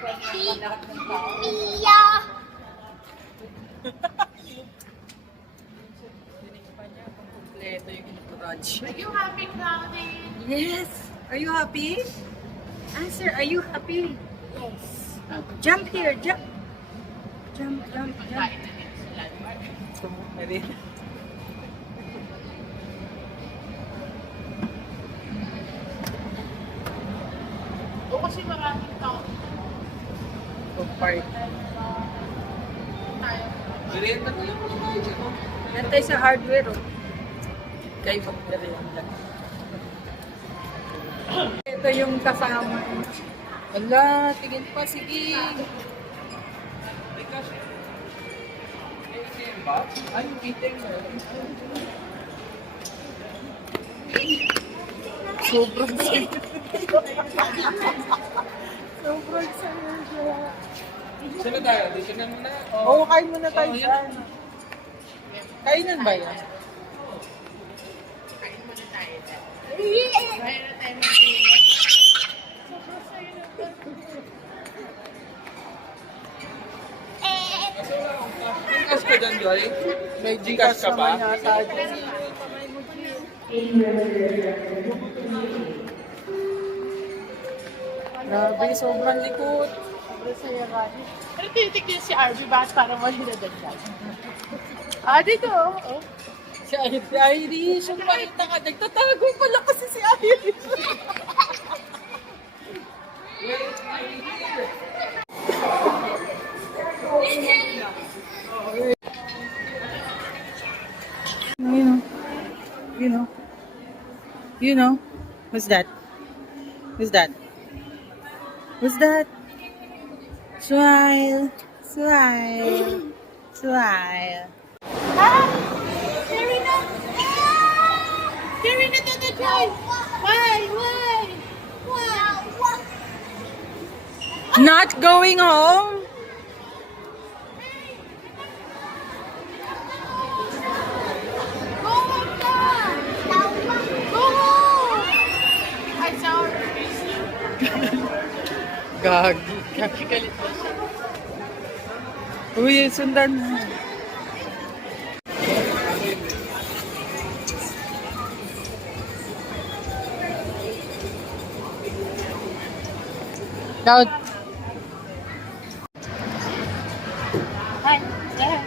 Mia! Are you happy, Cloudy? Yes. Are you happy? Answer, are you happy? Yes. Jump here, jump. Jump. O kasi maraming tao. Park. Yan tayo sa hardware, oh. Kay magmerienda. Ito yung kasama. Wala, tingin pa, sige. Sobrang saya. Sobrang saya siya. Saan na tayo? Dito na muna? Oo, kain muna tayo dyan. Kainan ba yan? Kain muna tayo. Kain na tayo mag-iinit. Sobrang saya na. May cash ka dyan, Joy? May Gcash ka ba? Grabe, sobrang likod. Sobrang saya nga. Pero tinitignan si RB bakit parang wala na dagdag. Dito, oh. Si Irish, yung pakita ka, nagtatago pala kasi si Irish. You know, who's that? Who's that? Who's that? Smile, smile, smile. Karina! Karina, Tata Joy! Why? Not going home? Go home na! Go home! I saw her face. Gagi. Galit mo siya. Uy, sundan mo. Daw, Hi. There.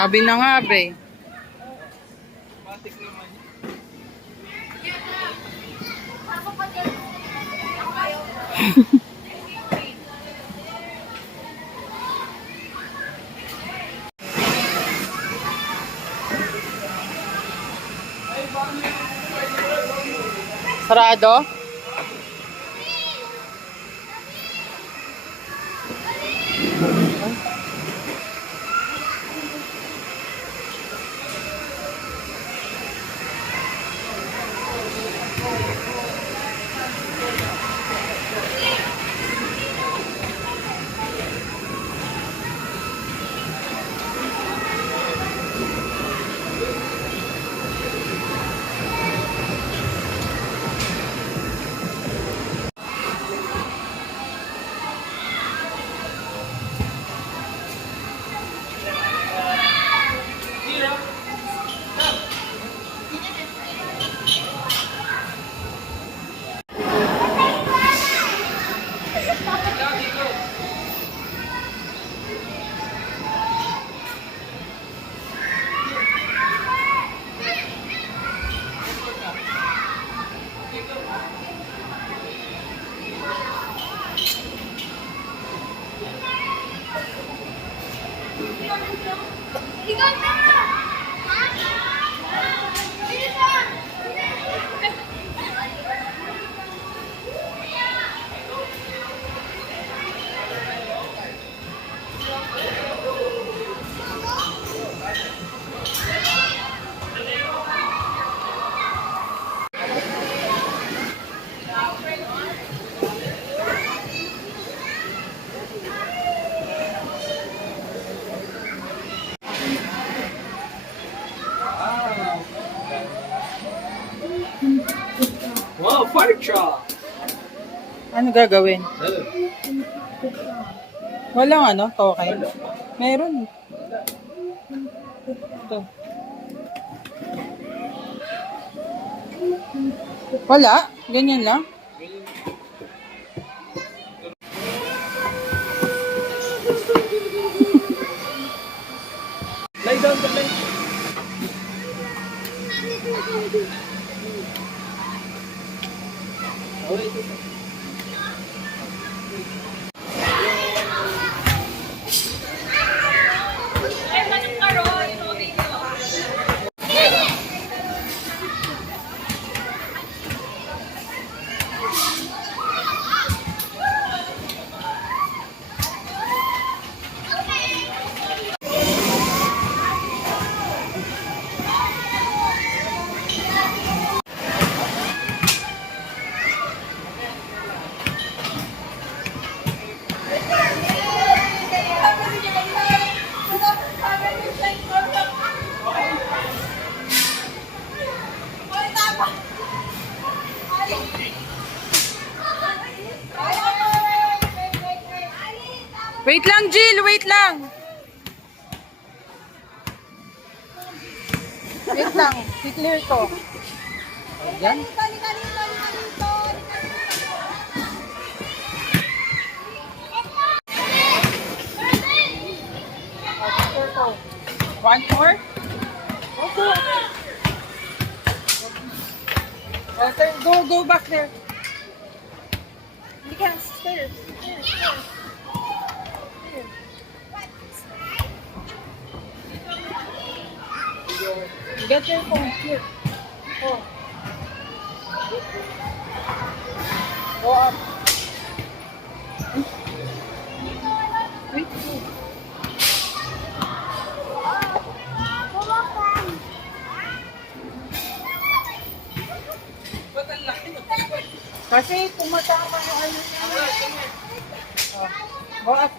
habi na nga, be. Sarado? Ano gagawin? Walang ano, token? Meron. Ito. Wala? Ganyan lang? Lie down, lie. Wait lang, Jill! Wait lang! Wait lang. I-clear ko. Ayan. One more? Okay. Go back there. You can stairs. Get your phone here. Oh. Go up. Wait. Kasi tumatama yung ano niya. Oh. Go up.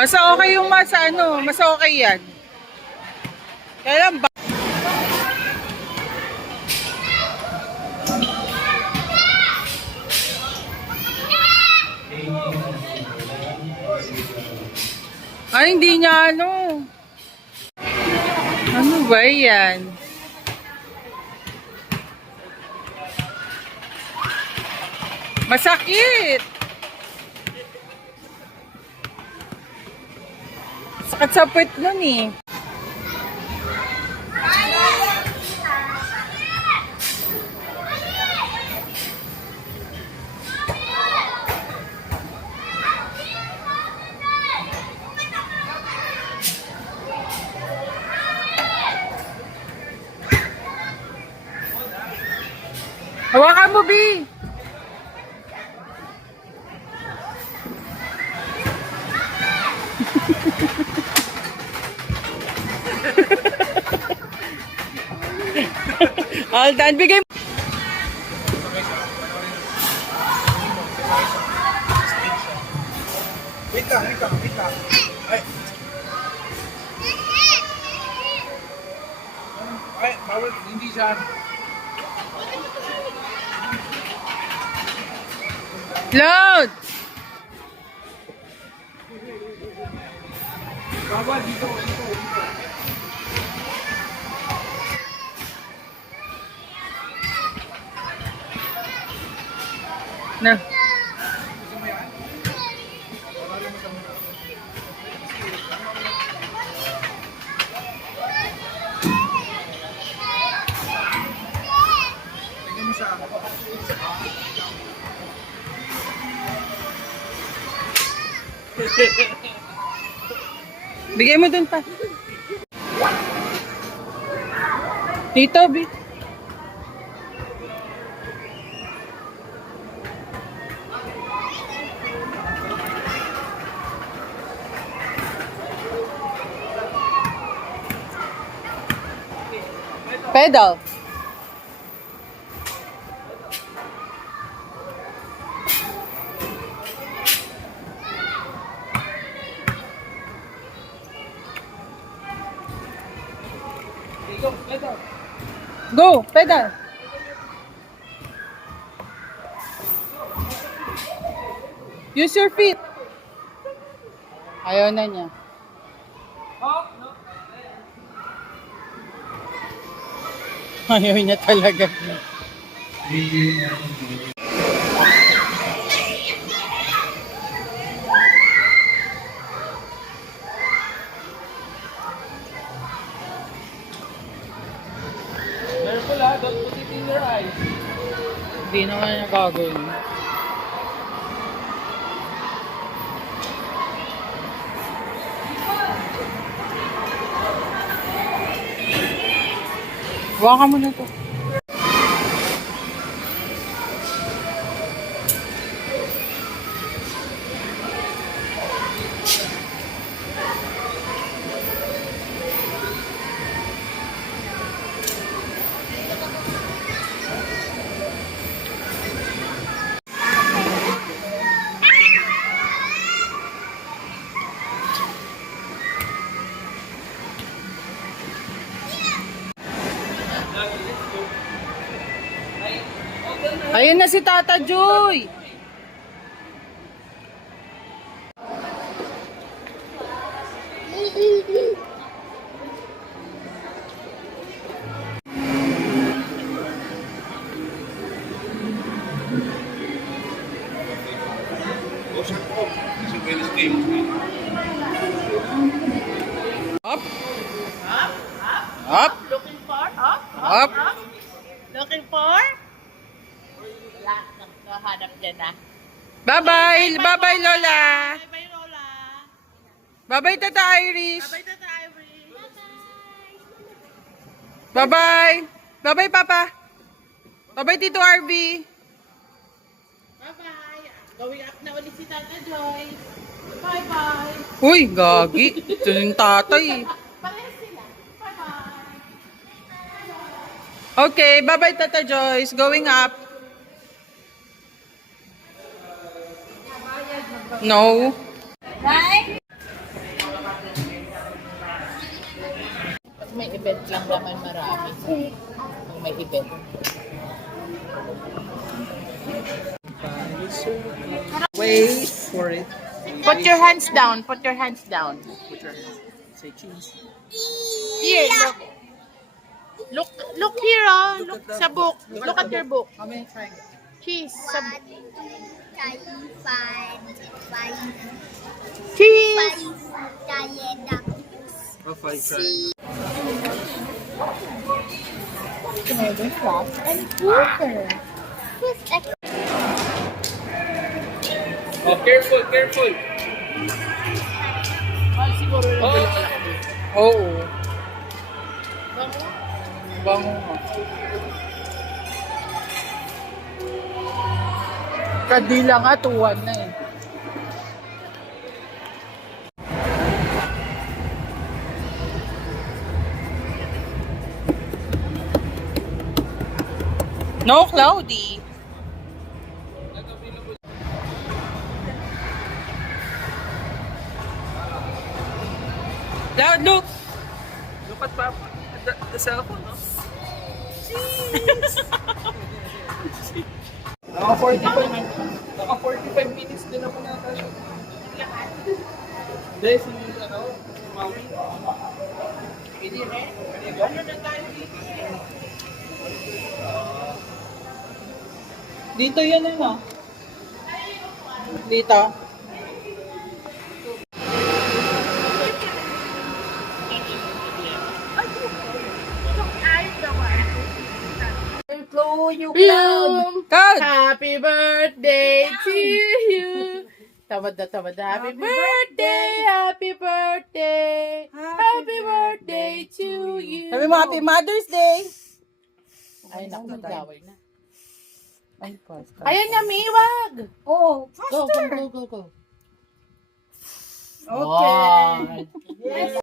Mas okay yung mas ano, mas okay yan. Kaya lang ba? Ay, hindi niya ano. Ano ba yan? Masakit! Sakit sa puwet nun eh. Hawakan mo, B! Aldan, bigay mo. Wait lang. Ay. Ay, bawal. Hindi siya. Load! Bawal dito. Na. Bigay mo dun pa. Tito, B. Pedal. Go, pedal. Use your feet. Ayaw na niya. Ayaw niya talaga. Careful ha, don't put it in your eyes. Hindi naman niya gagawin. Huwag mo na to. Ayun na si Tata Joy. Up. Up. Looking for? Up? Up. Looking for? Wala. Nakahanap dyan ah. Bye-bye. Bye-bye, Lola. Bye-bye, Lola. Bye-bye, Tata Iris. Bye-bye, Tata Ivory. Bye-bye. Bye-bye, Papa. Bye-bye, Tito RV. Bye-bye. Going up na ulit si Tata Joyce. Bye-bye. Uy, gagi. Ito yung tatay. Parehas sila. Bye-bye. Okay, bye-bye, Tata Joyce. Going up. No. Pag may event lang naman marami. Pag may event. Wait for it. Put your hands down. Put your hands down. Put your hands. Say cheese. Here, look. Look here, oh. Look sa book. Look at your book. How many triangles? Cheese. Sa Five. cheese. Oh, 5 triangles. Oh, careful, careful. Mahal siguro yung Oh, Oo. Bango. Bango nga. Kadila nga, tuwan na eh. No, cloudy. Loud, look. look at Papa. The cellphone, no? Naka 45 minutes din ako nakakasya. Hindi, si Mami. Pwede rin. Ano na tayo dito eh? Dito yan eh, no? Dito. Bloom. Cloud! Happy birthday to you. Tamad na tamad na. Happy Happy birthday! Happy birthday! Happy birthday to you! Sabi mo, Happy Mother's Day! Ay, naku, nag-away na. Ay, pasta. Ayan nga, Miwag! Oh, Go, faster. go, go, go, go. Okay. One.